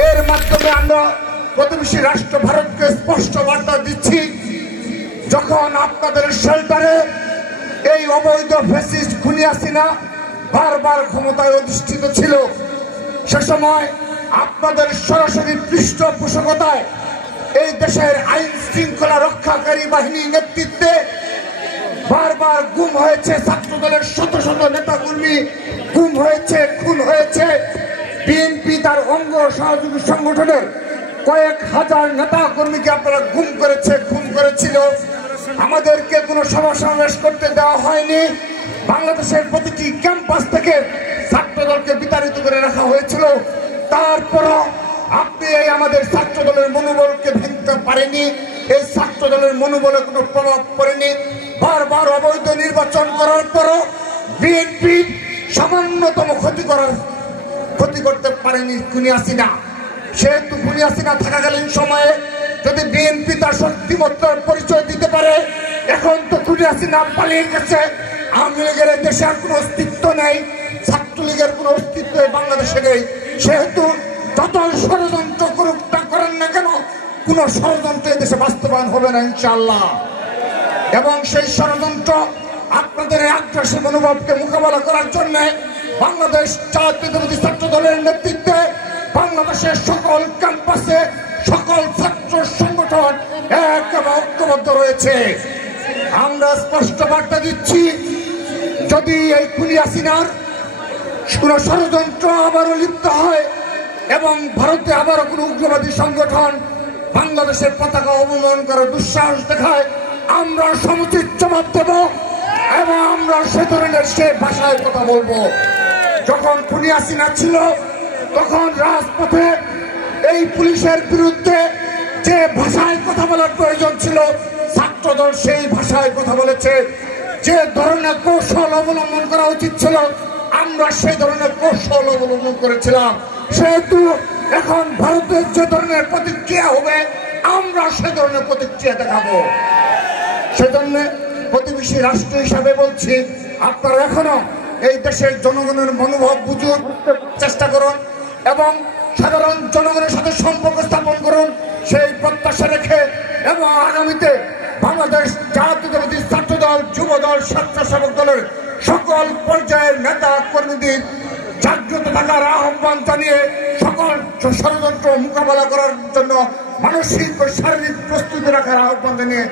এর মাধ্যমে আমরা প্রতিবেশী রাষ্ট্র ভারতকে স্পষ্ট বার্তা দিচ্ছি, যখন আপনাদের শেল্টারে এই অবৈধ ফ্যাসিস্ট খুনি হাসিনা বারবার ক্ষমতায় অধিষ্ঠিত ছিল, সে সময় আপনাদের সরাসরি পৃষ্ঠপোষকতায় এই দেশের আইন শৃঙ্খলা রক্ষাকারী বাহিনীর নেতৃত্বে বারবার গুম হয়েছে ছাত্র দলের শত শত নেতাকর্মী, গুম হয়েছে, খুন হয়েছে। বিএনপি তার অঙ্গ সহযোগী সংগঠনের কয়েক হাজার নেতা কর্মীকে আপনারা গুম করেছে, খুন করেছিল। আমাদেরকে কোনো সভা সমাবেশ করতে দেওয়া হয়নি। বাংলাদেশের প্রতিটি ক্যাম্পাস থেকে ছাত্র দলকে বিতাড়িত করে রাখা হয়েছিল। তারপরও আপনি এই আমাদের ছাত্র দলের মনোবলকে ভেঙতে পারেনি। এই ছাত্র দলের মনোবলে কোনো প্রভাব পড়েনি। বারবার অবৈধ নির্বাচন করার পরও বিএনপি সামান্যতম ক্ষতি করতে পারেনি খুনি হাসিনা। সেহেতু খুনি হাসিনা থাকাকালীন সময়ে যদি বিএনপি তার শক্তিমত্তার পরিচয় দিতে পারে, এখন তো খুনি হাসিনা পালিয়ে গেছে, আওয়ামী লীগের দেশে আর কোনো অস্তিত্ব নেই, ছাত্রলীগের কোনো অস্তিত্ব বাংলাদেশে নেই। সেহেতু যত ষড়যন্ত্র করুক তা করেন না কেন, কোন ষড়যন্ত্র দেশে বাস্তবায়ন হবে না ইনশাআল্লাহ। এবং সেই ষড়যন্ত্র আপনাদের আগ্রাসী মনোভাবকে মোকাবেলা করার জন্য বাংলাদেশ জাতীয়তাবাদী ছাত্র দলের নেতৃত্বে বাংলাদেশের সকল ক্যাম্পাসে সকল ছাত্র সংগঠন এক এবং ঐক্যবদ্ধ রয়েছে। আমরা স্পষ্ট বার্তা দিচ্ছি, যদি এই খুনি হাসিনার কোন ষড়যন্ত্র আবারও লিপ্ত হয় এবং ভারতে আবারও কোন উগ্রবাদী সংগঠন বাংলাদেশের পতাকা অবমান করার দুঃসাহস দেখায়, আমরা সমুচিত জবাব দেব এবং আমরা সে ধরনের সে ভাষায় কথা বলবো। যখন খুনি হাসিনা ছিল তখন রাজপথে এই পুলিশের বিরুদ্ধে যে ভাষায় কথা বলার প্রয়োজন ছিল, ছাত্রদল সেই ভাষায় কথা বলেছে। যে ধরনের কৌশল অবলম্বন করা উচিত ছিল, আমরা সেই ধরনের কৌশল অবলম্বন করেছিলাম। সেহেতু এখন ভারতের যে ধরনের প্রতিক্রিয়া হবে, আমরা সে ধরনের প্রতিক্রিয়া দেখাবো। সেজন্য প্রতিবেশী রাষ্ট্র হিসাবে বলছি, আপনারা এখনো এই দেশের জনগণের মনোভাব বুঝুন, চেষ্টা করুন এবং সাধারণ জনগণের সাথে সম্পর্ক স্থাপন করুন সেই প্রত্যাশা রেখে, এবং আগামীতে বাংলাদেশ জাতীয়তাবাদী ছাত্র দল, যুব দল, স্বেচ্ছাসেবক দলের সকল পর্যায়ের নেতা কর্মীদের জাগ্রত থাকার আহ্বান জানিয়ে সকল ষড়যন্ত্র মোকাবেলা করার জন্য মানসিক ও শারীরিক প্রস্তুতি রাখার আহ্বান জানিয়ে